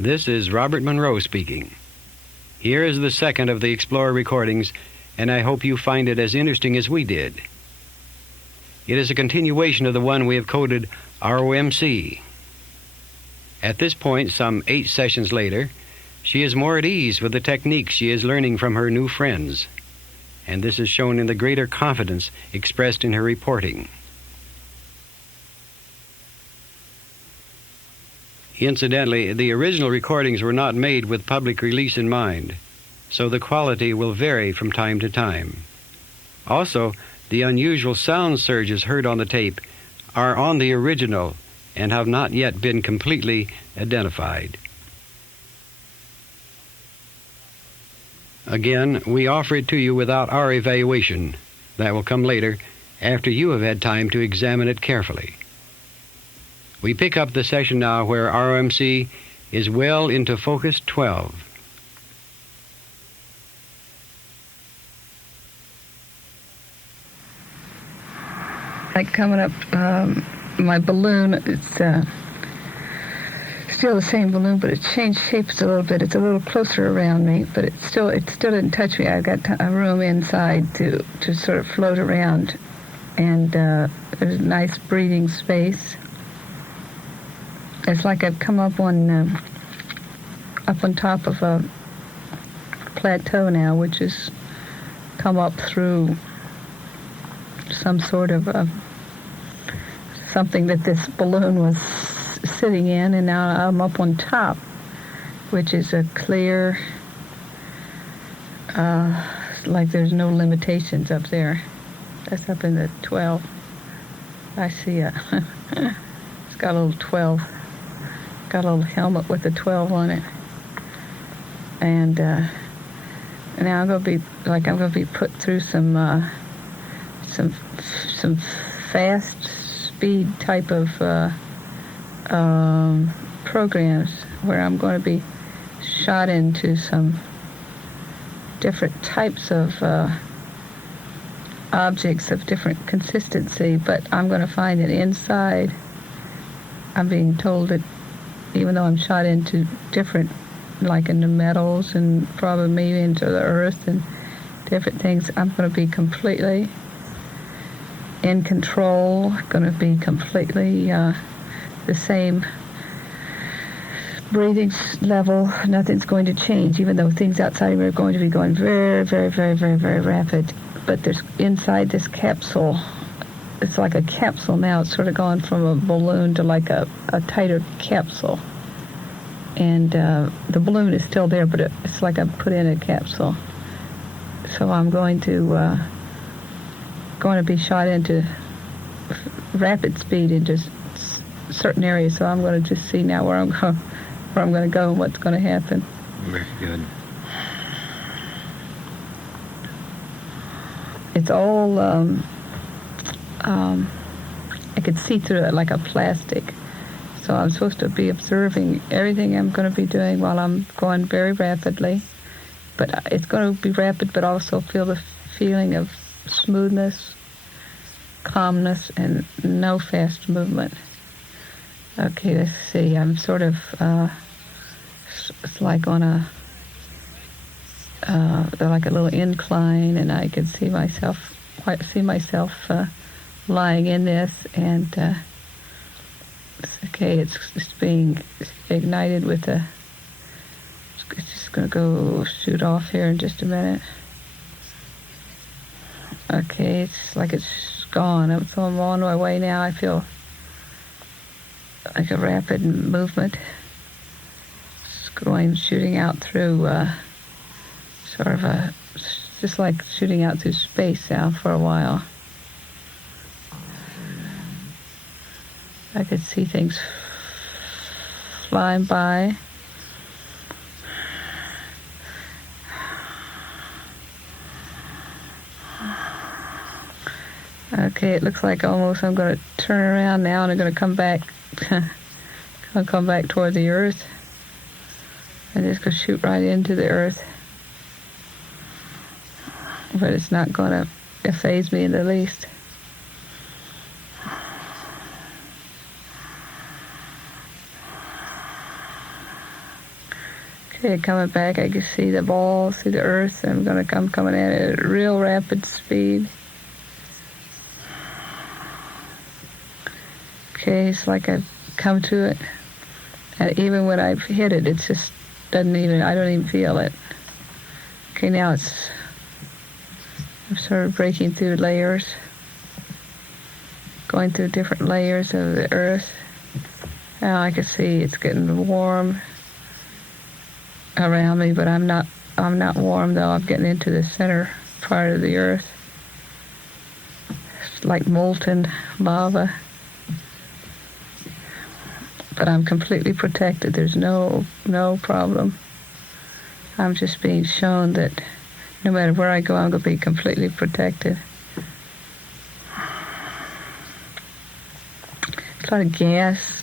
This is Robert Monroe speaking. Here is the second of the Explorer recordings, and I hope you find it as interesting as we did. It is a continuation of the one we have coded ROMC. At this point, some 8 sessions later, she is more at ease with the techniques she is learning from her new friends, and this is shown in the greater confidence expressed in her reporting. Incidentally, the original recordings were not made with public release in mind, so the quality will vary from time to time. Also, the unusual sound surges heard on the tape are on the original and have not yet been completely identified. Again, we offer it to you without our evaluation. That will come later, after you have had time to examine it carefully. We pick up the session now where ROMC is well into Focus 12. Like coming up, my balloon, it's still the same balloon, but it changed shapes a little bit. It's a little closer around me, but it still didn't touch me. I've got a room inside to sort of float around, and there's a nice breathing space. It's like I've come up on top of a plateau now, which has come up through some sort of something that this balloon was sitting in, and now I'm up on top, which is a clear, like there's no limitations up there. That's up in the 12. I see it's got a little 12. Got a little helmet with a 12 on it, and now I'm going to be put through some fast speed type of programs where I'm going to be shot into some different types of objects of different consistency, but I'm going to find that inside, I'm being told that even though I'm shot into different, like into metals and probably maybe into the earth and different things, I'm going to be completely in control, going to be completely the same breathing level. Nothing's going to change, even though things outside of me are going to be going very, very, very, very, very rapid. But there's inside this capsule, it's like a capsule now. It's sort of gone from a balloon to like a tighter capsule. And the balloon is still there, but it's like I put in a capsule. So I'm going to be shot into rapid speed into certain areas. So I'm going to just see now where I'm going to go and what's going to happen. Very good. It's all I could see through it like a plastic. So I'm supposed to be observing everything I'm going to be doing while I'm going very rapidly. But it's going to be rapid, but also feel the feeling of smoothness, calmness, and no fast movement. Okay, let's see. I'm sort of, it's like on like a little incline, and I can see myself lying in this, and okay, it's being ignited with it's just going to go shoot off here in just a minute. Okay, it's like it's gone. So I'm on my way now. I feel like a rapid movement. It's going, shooting out through sort of just like shooting out through space now for a while. I could see things flying by. Okay, it looks like almost I'm going to turn around now and I'm going to come back. I'll come back toward the earth. And just go shoot right into the earth. But it's not going to faze me in the least. Okay, coming back, I can see the ball, see the Earth, and I'm going to come coming at it at real rapid speed. Okay, it's like I've come to it, and even when I've hit it, it just doesn't even, I don't even feel it. Okay, now I'm sort of breaking through layers, going through different layers of the Earth. Now I can see it's getting warm around me, but I'm not warm though. I'm getting into the center part of the Earth. It's like molten lava. But I'm completely protected. There's no problem. I'm just being shown that no matter where I go, I'm going to be completely protected. There's a lot of gas.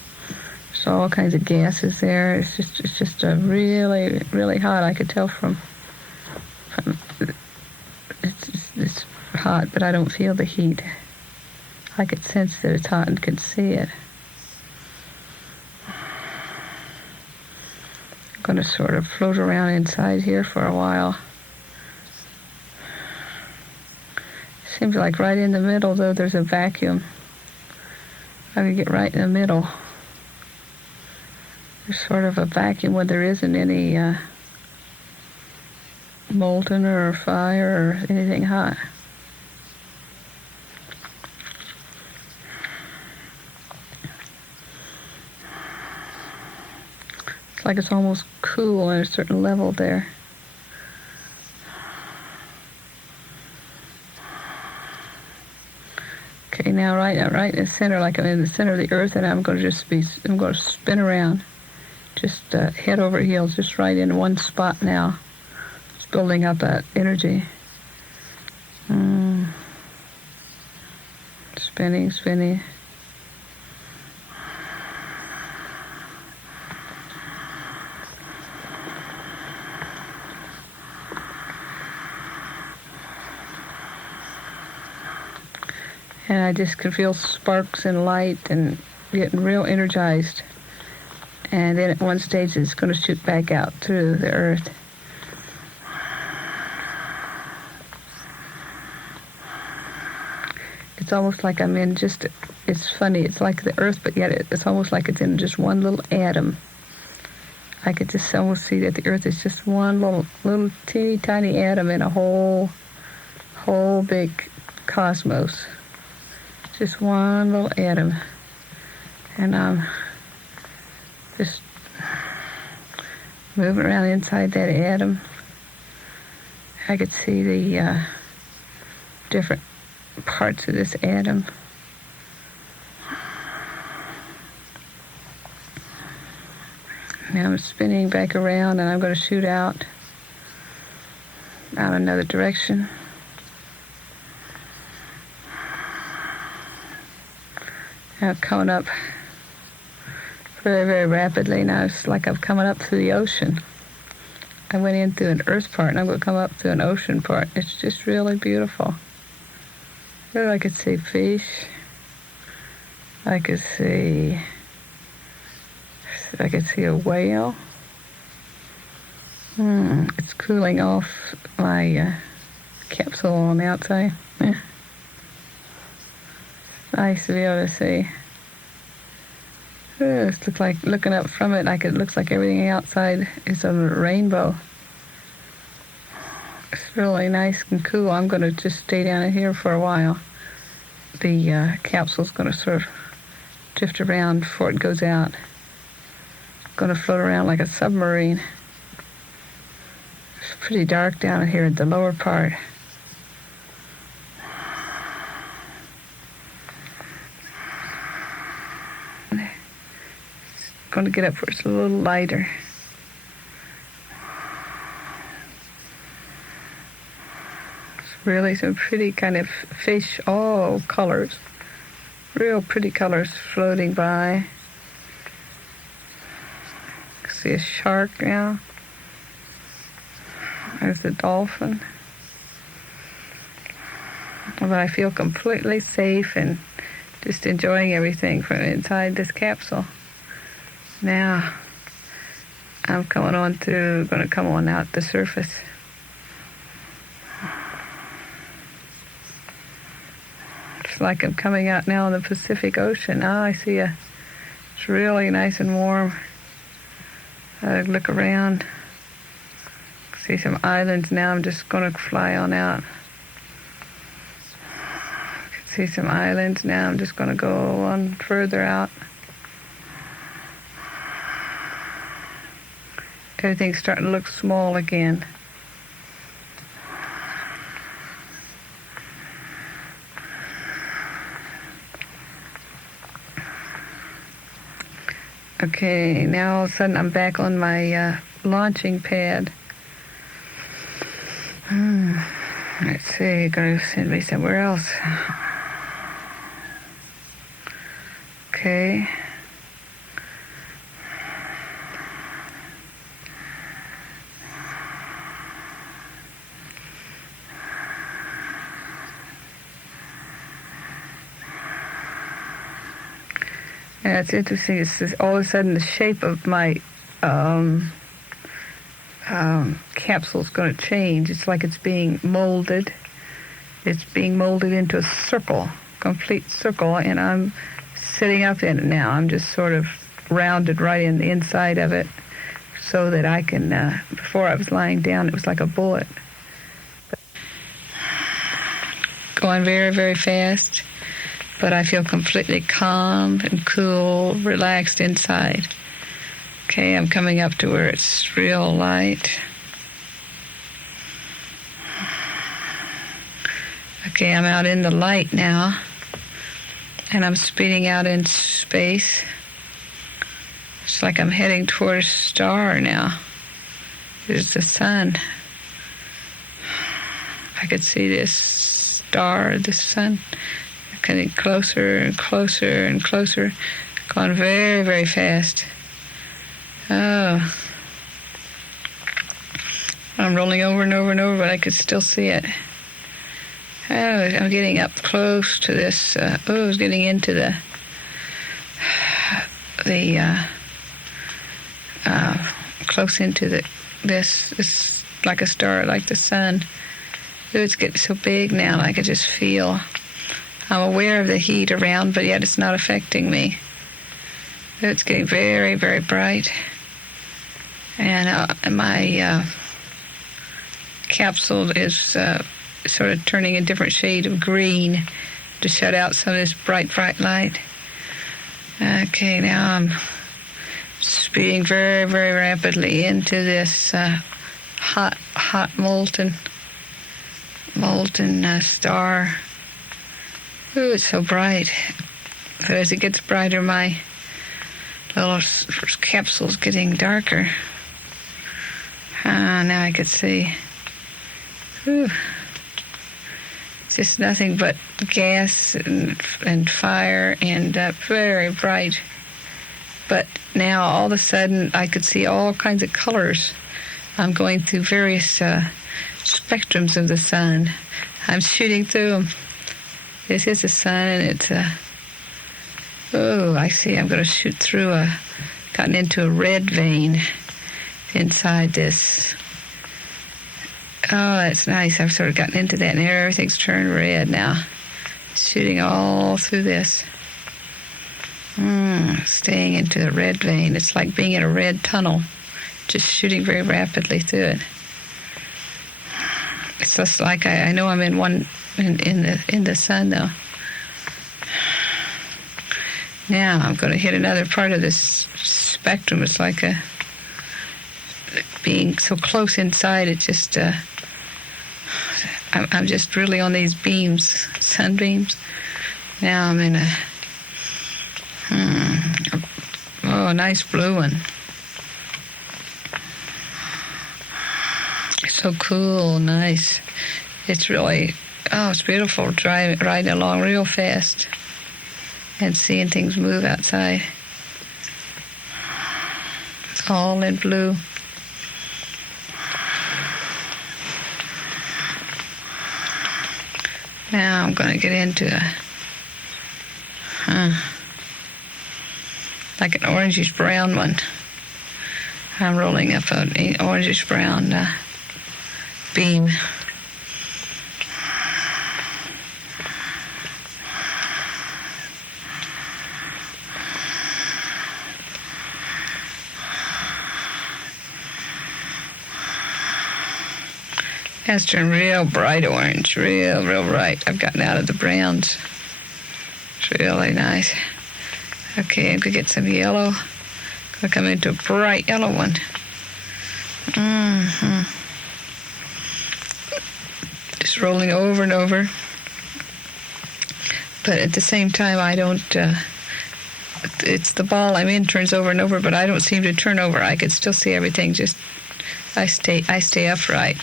There's all kinds of gases there. It's just a really, really hot. I could tell from it's hot, but I don't feel the heat. I could sense that it's hot and could see it. I'm going to sort of float around inside here for a while. Seems like right in the middle, though, there's a vacuum. I can get right in the middle. There's sort of a vacuum where there isn't any molten or fire or anything hot. It's like it's almost cool at a certain level there. Okay, now right in the center, like I'm in the center of the Earth, and I'm going to spin around, just head over heels, just right in one spot now. It's building up that energy. Spinning. And I just can feel sparks and light and getting real energized. And then at one stage it's going to shoot back out through the Earth. It's almost like I'm in it's funny, it's like the Earth, but yet it's almost like it's in just one little atom. I could just almost see that the Earth is just one little teeny tiny atom in a whole big cosmos. Just one little atom. And I'm just moving around inside that atom. I could see the different parts of this atom. Now I'm spinning back around, and I'm going to shoot out another direction. Now coming up very, very rapidly. Now it's like I'm coming up through the ocean. I went in through an earth part, and I'm going to come up through an ocean part. It's just really beautiful. There I could see fish. I could see a whale. It's cooling off my capsule on the outside. Nice to be able to see. It looks like, looking up from it, it looks like everything outside is a rainbow. It's really nice and cool. I'm going to just stay down in here for a while. The capsule's going to sort of drift around before it goes out. Going to float around like a submarine. It's pretty dark down here at the lower part. It's going to get up where it's a little lighter. It's really some pretty kind of fish, all colors. Real pretty colors floating by. See a shark now. There's a dolphin. But I feel completely safe and just enjoying everything from inside this capsule. Now, I'm coming on through, going to come on out the surface. It's like I'm coming out now in the Pacific Ocean. Oh, I see it's really nice and warm. I look around, see some islands now. I'm just going to fly on out. See some islands now. I'm just going to go on further out. Everything's starting to look small again. Okay, now all of a sudden I'm back on my launching pad. Let's see, gonna send me somewhere else. Okay. Yeah, it's interesting. It's just all of a sudden the shape of my capsule is going to change. It's like it's being molded. It's being molded into a circle, complete circle, and I'm sitting up in it now. I'm just sort of rounded right in the inside of it so that I can, before I was lying down, it was like a bullet. Going very, very fast. But I feel completely calm and cool, relaxed inside. Okay, I'm coming up to where it's real light. Okay, I'm out in the light now, and I'm speeding out in space. It's like I'm heading toward a star now. There's the sun. I could see this star, the sun, getting closer and closer and closer, going very, very fast. Oh. I'm rolling over and over and over, but I could still see it. Oh, I'm getting up close to this. I was getting into the close into this like a star, like the sun. Oh, it's getting so big now, I could just feel. I'm aware of the heat around, but yet it's not affecting me. It's getting very, very bright. And my capsule is sort of turning a different shade of green to shut out some of this bright, bright light. Okay, now I'm speeding very, very rapidly into this hot, molten star. Ooh, it's so bright. But as it gets brighter, my little capsule's getting darker. Now I could see. Ooh. It's just nothing but gas and fire and very bright. But now all of a sudden I could see all kinds of colors. I'm going through various spectrums of the sun. I'm shooting through them. This is the sun, and it's I see. I'm going to shoot through gotten into a red vein inside this. Oh, that's nice. I've sort of gotten into that, and everything's turned red now. Shooting all through this. Staying into the red vein. It's like being in a red tunnel, just shooting very rapidly through it. It's just like I know I'm in one in the sun though. Now I'm going to hit another part of this spectrum. It's like being so close inside. It just I'm just really on these beams, sunbeams. Now I'm in a nice blue one. It's so cool, nice. It's really, it's beautiful riding along real fast and seeing things move outside. It's all in blue. Now I'm going to get into like an orangish brown one. I'm rolling up an orangish brown beam. Has turned real bright orange, real bright. I've gotten out of the browns. It's really nice. Okay, I'm gonna get some yellow. Gonna come into a bright yellow one. Just rolling over and over. But at the same time, I don't. It's the ball I'm in turns over and over, but I don't seem to turn over. I could still see everything. Just I stay upright.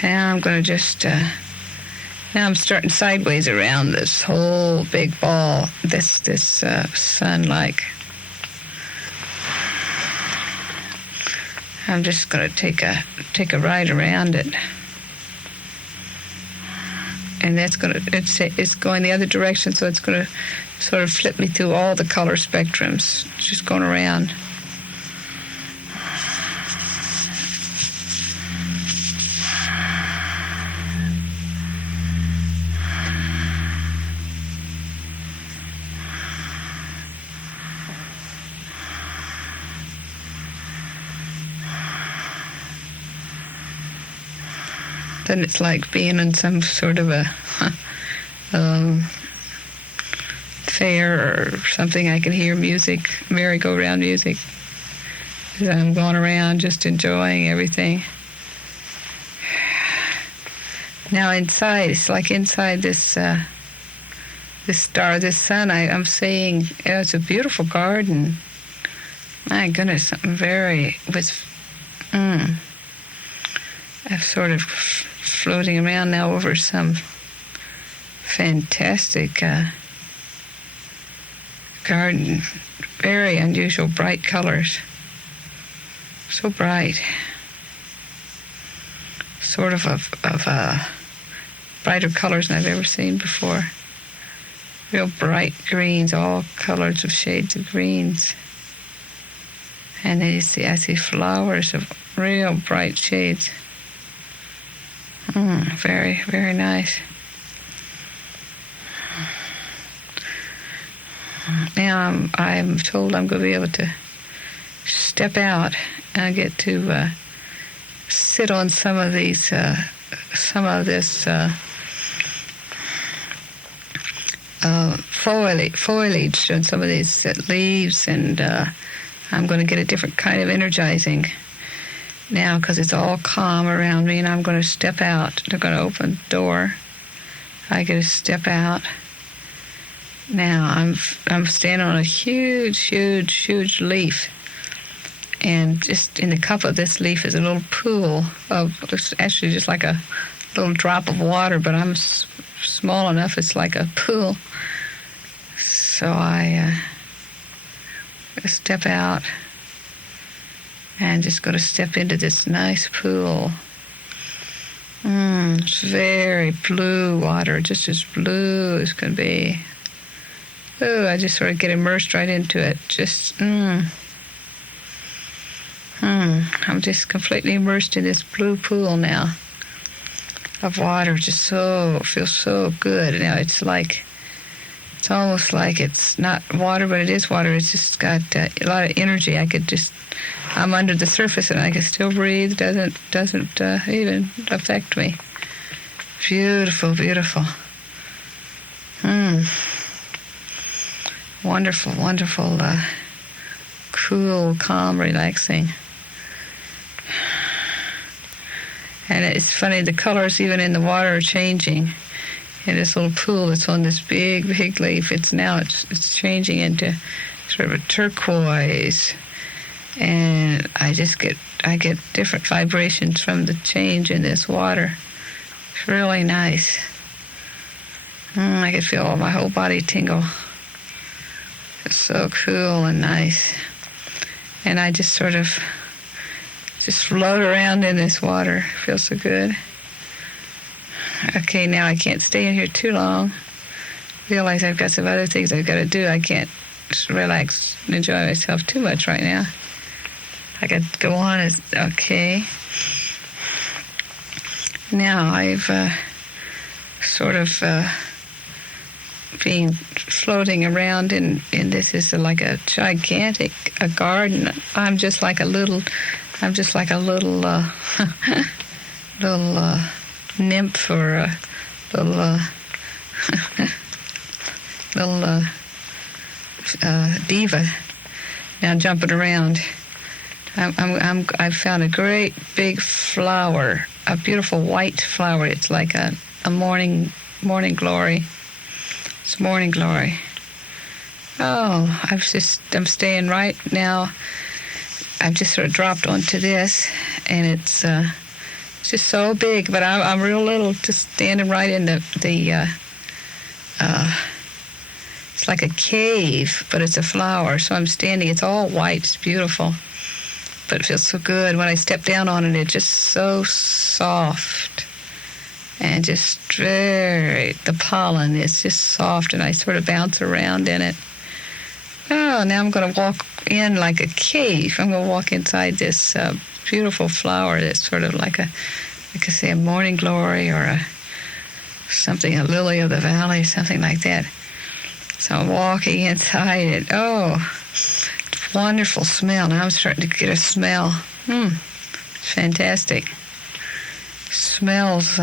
Now I'm going to just, now I'm starting sideways around this whole big ball, this sun-like. I'm just going to take a ride around it. And that's going to, it's going the other direction, so it's going to sort of flip me through all the color spectrums, just going around. Then it's like being in some sort of a fair or something. I can hear music, merry-go-round music. I'm going around just enjoying everything. Now inside, it's like inside this star, this sun, I'm seeing, it's a beautiful garden. My goodness, something very, I'm sort of floating around now over some fantastic garden. Very unusual, bright colors. So bright. Sort of brighter colors than I've ever seen before. Real bright greens, all colors of shades of greens. And then I see flowers of real bright shades. Very, very nice. Now I'm told I'm going to be able to step out and I get to sit on some of this foliage and some of these leaves, and I'm going to get a different kind of energizing now because it's all calm around me, and I'm going to step out. They're going to open the door. I get to step out. Now I'm standing on a huge leaf, and just in the cup of this leaf is a little pool of, it's actually just like a little drop of water, but I'm small enough it's like a pool. So I step out and just going to step into this nice pool. It's very blue water, just as blue as can be. Ooh, I just sort of get immersed right into it. I'm just completely immersed in this blue pool now of water. Just feels so good. Now it's almost like it's not water, but it is water. It's just got a lot of energy. I'm under the surface and I can still breathe. Doesn't even affect me. Beautiful, beautiful. Wonderful, wonderful, cool, calm, relaxing. And it's funny, the colors even in the water are changing. In this little pool that's on this big leaf, it's changing into sort of a turquoise. And I get different vibrations from the change in this water. It's really nice. I can feel my whole body tingle. It's so cool and nice. And I just sort of float around in this water. It feels so good. Okay, now I can't stay in here too long. realize I've got some other things I've got to do. I can't just relax and enjoy myself too much right now. I got to go on. Okay. Now I've sort of been floating around in this is like a gigantic garden. I'm just like a little little nymph or a little little diva. Now jumping around. I've found a great big flower, a beautiful white flower. It's like a morning glory. It's morning glory. Oh, I'm staying right now. I've just sort of dropped onto this, and it's just so big. But I'm real little, just standing right in the it's like a cave, but it's a flower. So I'm standing. It's all white. It's beautiful. But it feels so good. When I step down on it, it's just so soft. And just the pollen is just soft, and I sort of bounce around in it. Oh, now I'm going to walk in like a cave. I'm going to walk inside this beautiful flower that's sort of like a morning glory or a lily of the valley, something like that. So I'm walking inside it. Oh, wonderful smell. Now I'm starting to get a smell. Fantastic. Smells,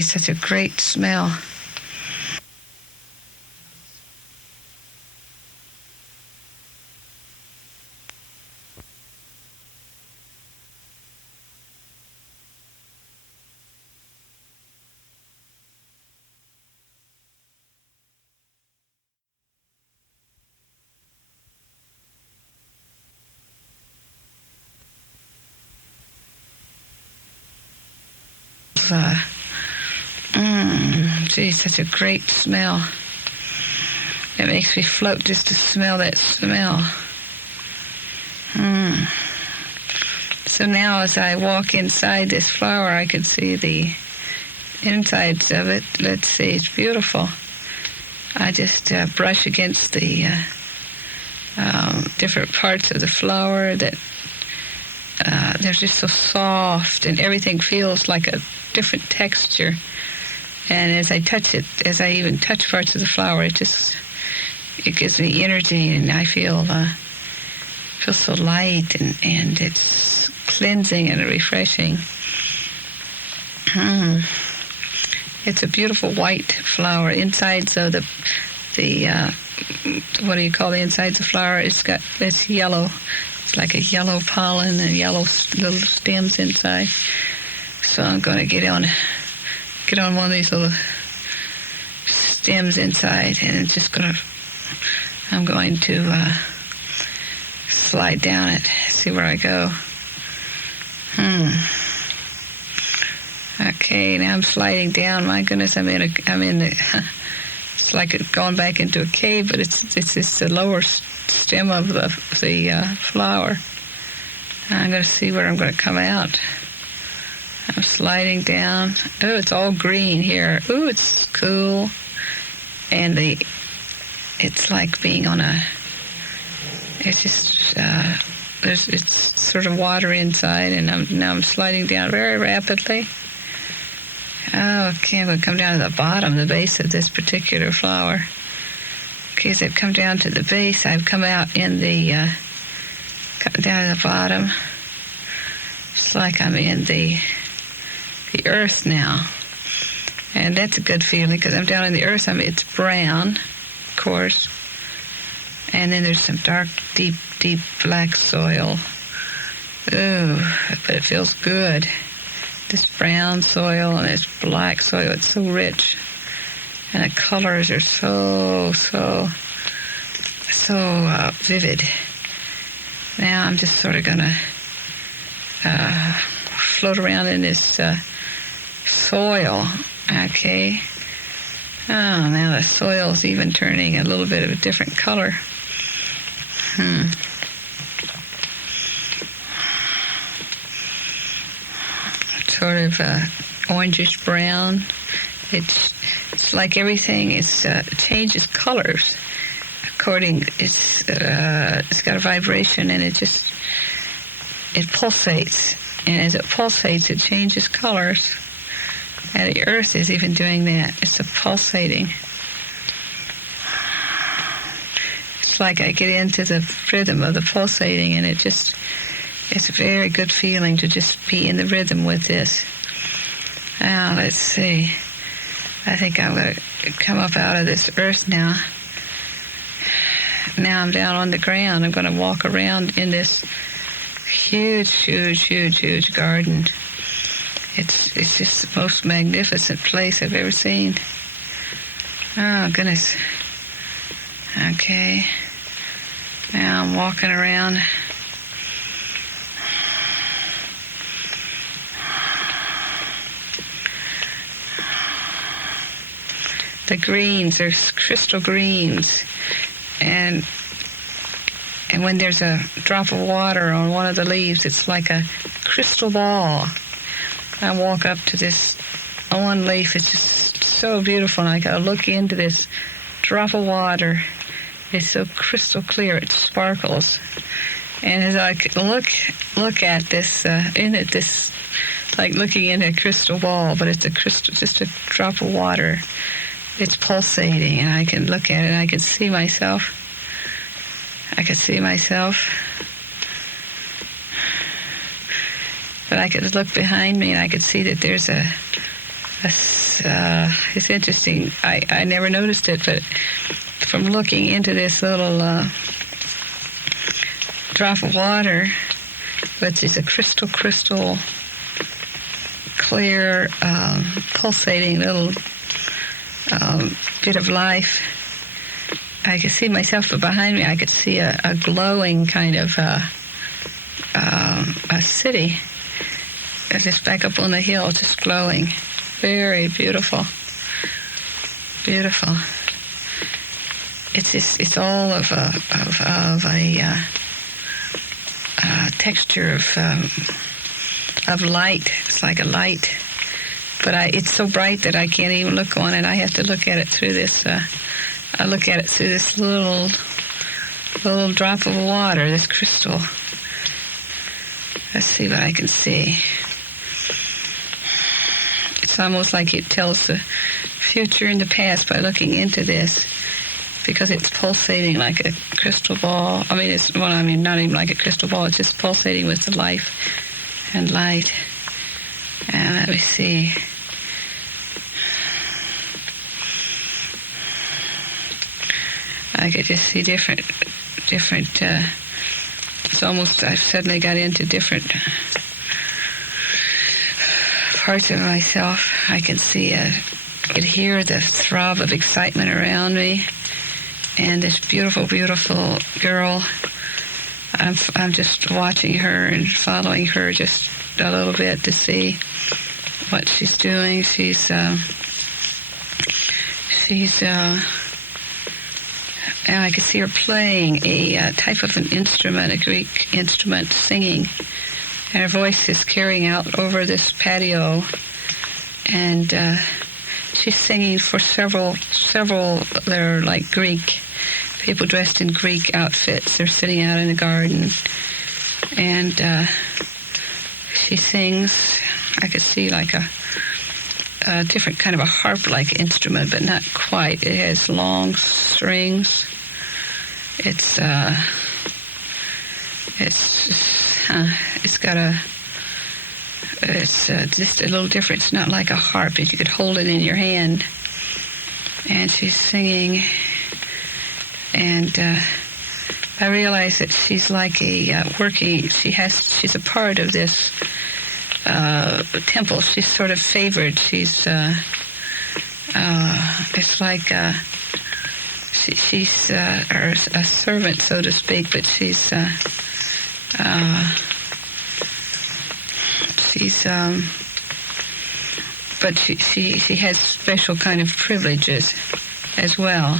such a great smell. Such a great smell. It makes me float just to smell that smell. So now as I walk inside this flower, I can see the insides of it. Let's see, it's beautiful. I just brush against the different parts of the flower that they're just so soft, and everything feels like a different texture. And as I touch it, as I even touch parts of the flower, it gives me energy, and I feel so light, and it's cleansing and refreshing. It's a beautiful white flower. Inside, so the what do you call the insides of the flower? It's got this yellow. It's like a yellow pollen and yellow little stems inside. So I'm going to get on one of these little stems inside, and I'm going to slide down it, see where I go. Okay, now I'm sliding down. My goodness, I'm in the. It's like going back into a cave, but it's just the lower stem of the flower. I'm going to see where I'm going to come out. I'm sliding down. Oh, it's all green here. Oh, it's cool. And it's like being on it's just, it's sort of water inside, and now I'm sliding down very rapidly. Okay, I'm going to come down to the bottom, the base of this particular flower. Okay, as I've come down to the base, I've come out in down to the bottom. It's like I'm in the earth now. And that's a good feeling, because I'm down in the earth. It's brown, of course. And then there's some dark, deep black soil. Ooh, but it feels good. This brown soil and this black soil, it's so rich. And the colors are so vivid. Now I'm just sort of going to float around in this soil. Okay. Oh, now the soil's even turning a little bit of a different color. Sort of orangish brown. It's it's like everything is changes colors according. It's got a vibration, and it pulsates, and as it pulsates, it changes colors. And the Earth is even doing that. It's a pulsating. It's like I get into the rhythm of the pulsating, and it's a very good feeling to just be in the rhythm with this. Now, let's see. I think I'm going to come up out of this Earth now. Now I'm down on the ground. I'm going to walk around in this huge, huge, huge, huge garden. It's just the most magnificent place I've ever seen. Oh, goodness. Okay. Now I'm walking around. The greens, there's crystal greens. And when there's a drop of water on one of the leaves, it's like a crystal ball. I walk up to this one leaf. It's just so beautiful. And I gotta look into this drop of water. It's so crystal clear. It sparkles. And as I look at this, this like looking in a crystal ball, but it's just a drop of water. It's pulsating, and I can look at it. And I can see myself. But I could look behind me, and I could see that there's it's interesting. I never noticed it, but from looking into this little drop of water, which is a crystal clear, pulsating little bit of life, I could see myself, but behind me I could see a glowing kind of a city. It's just back up on the hill, just glowing. Very beautiful. Beautiful. It's all of a texture of light. It's like a light, but it's so bright that I can't even look on it. I have to look at it through this. I look at it through this little drop of water, this crystal. Let's see what I can see. It's almost like it tells the future and the past by looking into this, because it's pulsating like a crystal ball. I mean, not even like a crystal ball. It's just pulsating with the life and light. And let me see. I could just see different. It's almost, I've suddenly got into different parts of myself. I can see, could hear the throb of excitement around me, and this beautiful, beautiful girl. I'm just watching her and following her just a little bit to see what she's doing. And I could see her playing a type of an instrument, a Greek instrument, singing. And her voice is carrying out over this patio. And she's singing for several, they're like Greek, people dressed in Greek outfits. They're sitting out in the garden. And she sings, I could see like a different kind of a harp-like instrument, but not quite. It has long strings. It's just a little different. It's not like a harp. You could hold it in your hand. And she's singing, and I realize that she's like she's a part of this temple. She's sort of favored. She's it's like she's a servant, so to speak, but she has special kind of privileges as well.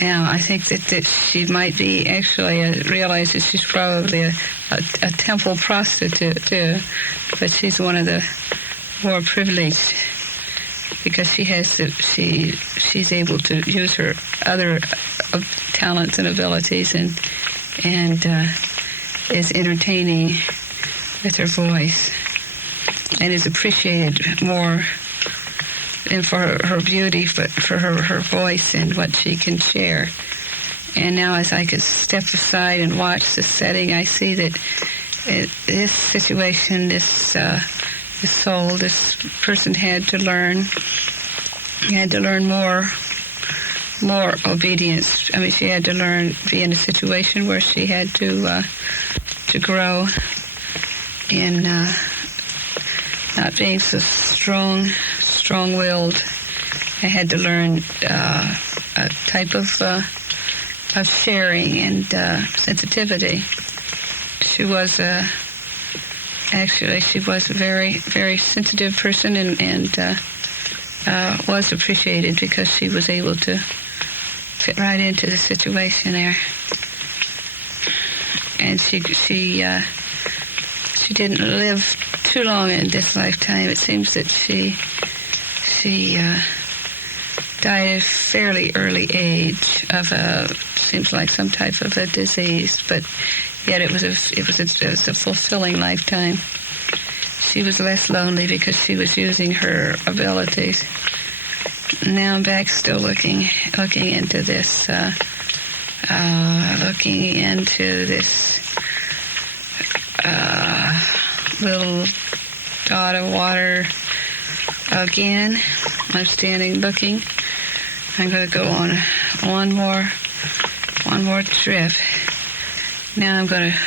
Now, I think that she might be actually realize that she's probably a temple prostitute too, but she's one of the more privileged because she's able to use her other talents and abilities and is entertaining with her voice and is appreciated more and for her beauty, but for her voice and what she can share. And now as I could step aside and watch the setting, I see that this situation, this soul, this person had to learn more obedience. I mean, she had to be in a situation where she had to grow in not being so strong-willed. I had to learn a type of sharing and sensitivity. She was she was a very, very sensitive person and was appreciated because she was able to fit right into the situation there. And she didn't live too long in this lifetime. It seems that she died at a fairly early age of seems like some type of a disease, but yet it was a fulfilling lifetime. She was less lonely because she was using her abilities. Now I'm back still looking into this little dot of water again. I'm standing looking. I'm going to go on one more trip. Now I'm going to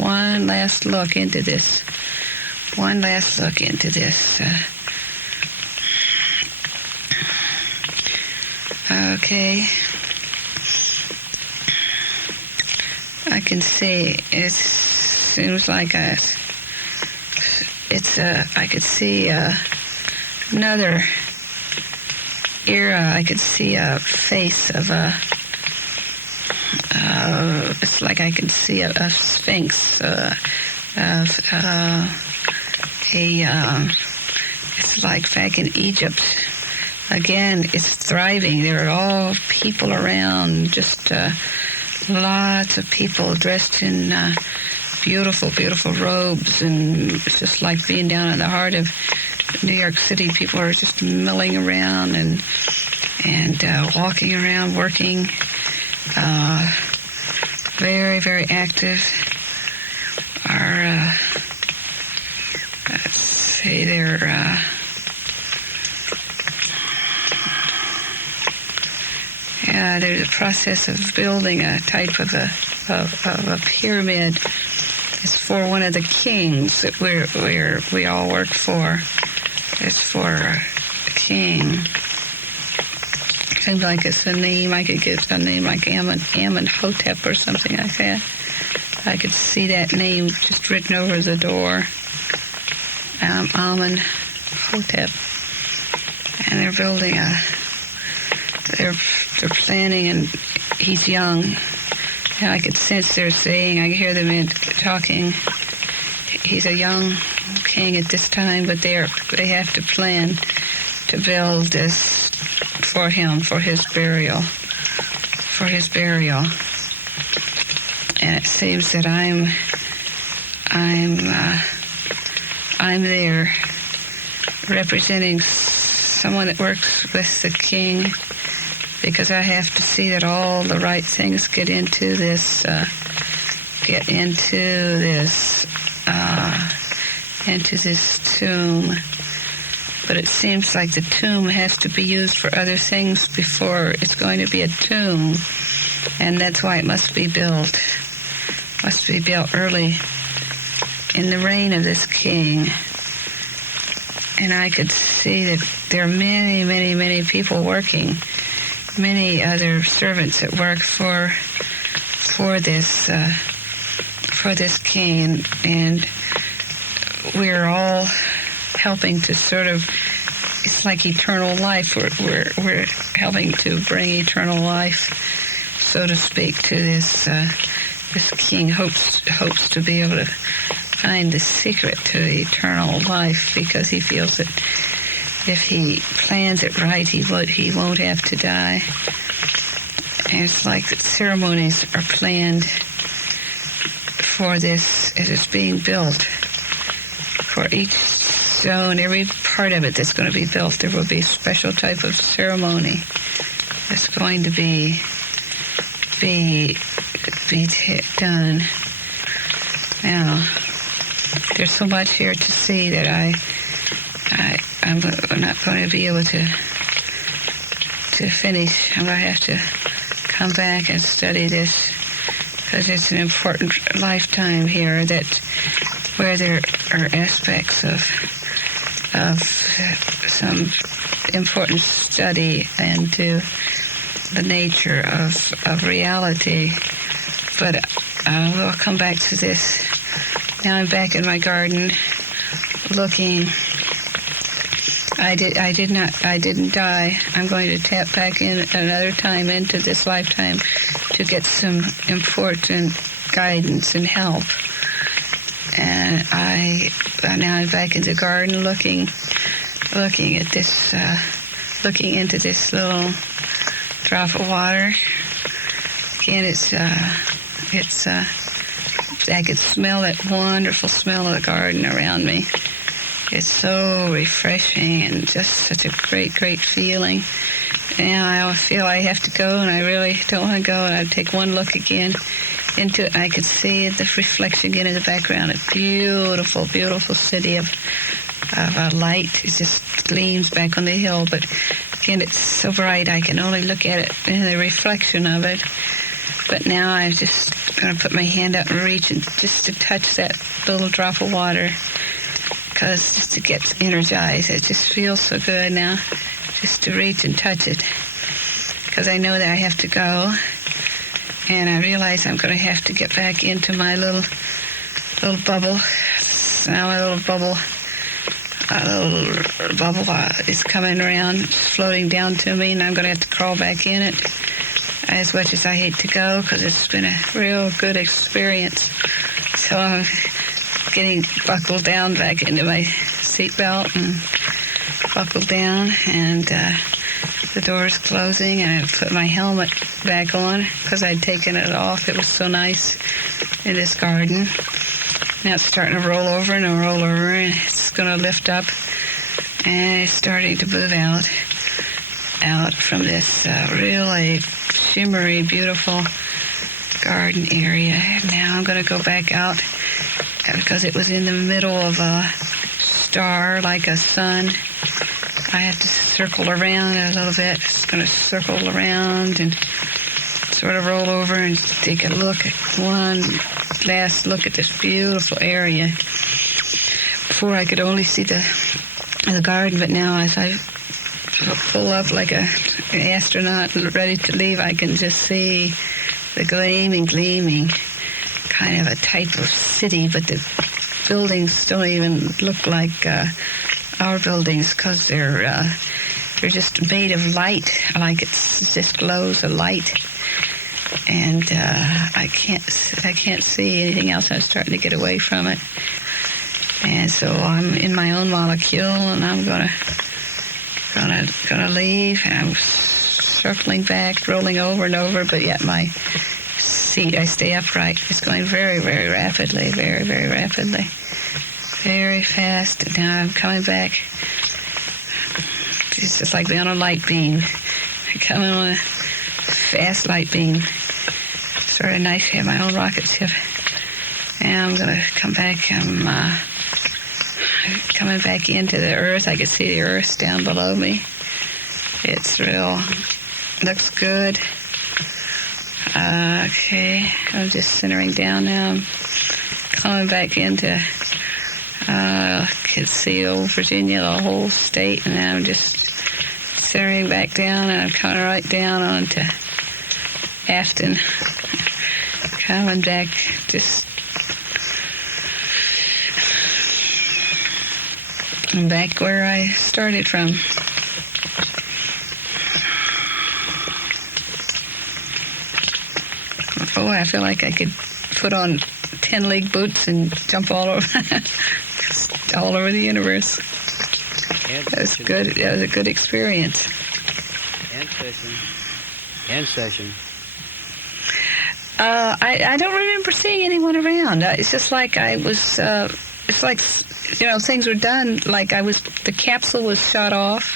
one last look into this. Okay. I can see it seems like I could see another era. I could see a face of it's like I can see a sphinx it's like back in Egypt. Again, it's thriving. There are all people around, just lots of people dressed in beautiful, beautiful robes, and it's just like being down in the heart of New York City. People are just milling around and walking around, working, very, very active. Let's see, there's a process of building a type of a pyramid. It's for one of the kings that we all work for. It's for a king. Seems like it's a name. I could give a name like Amenhotep or something like that. I could see that name just written over the door. Amenhotep. And they're building they're planning, and he's young. And I could sense they're saying, I hear them talking. He's a young king at this time, but they have to plan to build this for him, for his burial. And it seems that I'm there representing someone that works with the king, because I have to see that all the right things get into this tomb. But it seems like the tomb has to be used for other things before it's going to be a tomb, and that's why it must be built early in the reign of this king. And I could see that there are many, many, many people working, many other servants that work for this king, and we're all helping to sort of, it's like eternal life. We're helping to bring eternal life, so to speak, to this king. Hopes to be able to find the secret to eternal life, because he feels that if he plans it right, he won't have to die. And it's like ceremonies are planned for this as it's being built. For each stone, every part of it that's going to be built, there will be a special type of ceremony that's going to be done. Now, there's so much here to see that I'm not going to be able to finish. I'm going to have to come back and study this, because it's an important lifetime here where there are aspects of some important study into the nature of reality. But we'll come back to this. Now I'm back in my garden looking. I didn't die. I'm going to tap back in another time into this lifetime to get some important guidance and help. And now I'm back in the garden looking at this, looking into this little drop of water. Again, I could smell that wonderful smell of the garden around me. It's so refreshing and just such a great, great feeling. Now I feel I have to go, and I really don't want to go, and I take one look again into it, and I could see the reflection again in the background. A beautiful, beautiful city of light. It just gleams back on the hill, but again, it's so bright I can only look at it in the reflection of it. But now I'm just going to put my hand out and reach and just to touch that little drop of water, because just to get energized, it just feels so good now, just to reach and touch it, because I know that I have to go, and I realize I'm going to have to get back into my little bubble. Now my little bubble is coming around, floating down to me, and I'm going to have to crawl back in it. As much as I hate to go, because it's been a real good experience. So I'm getting buckled down back into my seatbelt and buckled down, and the door's closing, and I put my helmet back on because I'd taken it off. It was so nice in this garden. Now it's starting to roll over and roll over, and it's going to lift up, and it's starting to move out from this really shimmery, beautiful garden area. Now I'm going to go back out because it was in the middle of a star, like a sun. I have to circle around a little bit. It's going to circle around and sort of roll over and take a look, one last look at this beautiful area. Before I could only see the garden, but now as I pull up like an astronaut ready to leave, I can just see the gleaming kind of a type of city, but the buildings don't even look like our buildings, because they're just made of light, like it just glows of light, and I can't see anything else. I'm starting to get away from it, and so I'm in my own molecule, and I'm gonna leave, and I'm circling back, rolling over and over, but yet my seat, I stay upright. It's going very, very rapidly, very, very rapidly, very fast. And now I'm coming back. It's just like being on a light beam. I'm coming on a fast light beam. Sort of nice to have my own rocket ship. And I'm going to come back. I'm coming back into the earth. I can see the earth down below me. It's looks good. Okay, I'm just centering down now. I'm coming back into, I can see old Virginia, the whole state, and now I'm just centering back down, and I'm coming right down onto Afton. Coming back, just back where I started from. Oh, I feel like I could put on 10-leg boots and jump all over the universe. That was good. That was a good experience. End session. I don't remember seeing anyone around. It's just like I was. It's like, things were done. Like the capsule was shot off,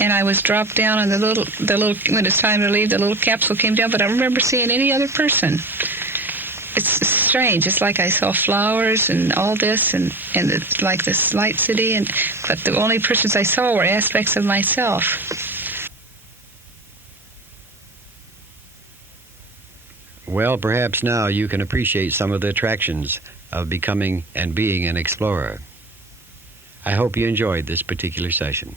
and I was dropped down, and the little. When it's time to leave, the little capsule came down. But I don't remember seeing any other person. It's strange. It's like I saw flowers and all this, and it's like this light city, but the only persons I saw were aspects of myself. Well, perhaps now you can appreciate some of the attractions of becoming and being an explorer. I hope you enjoyed this particular session.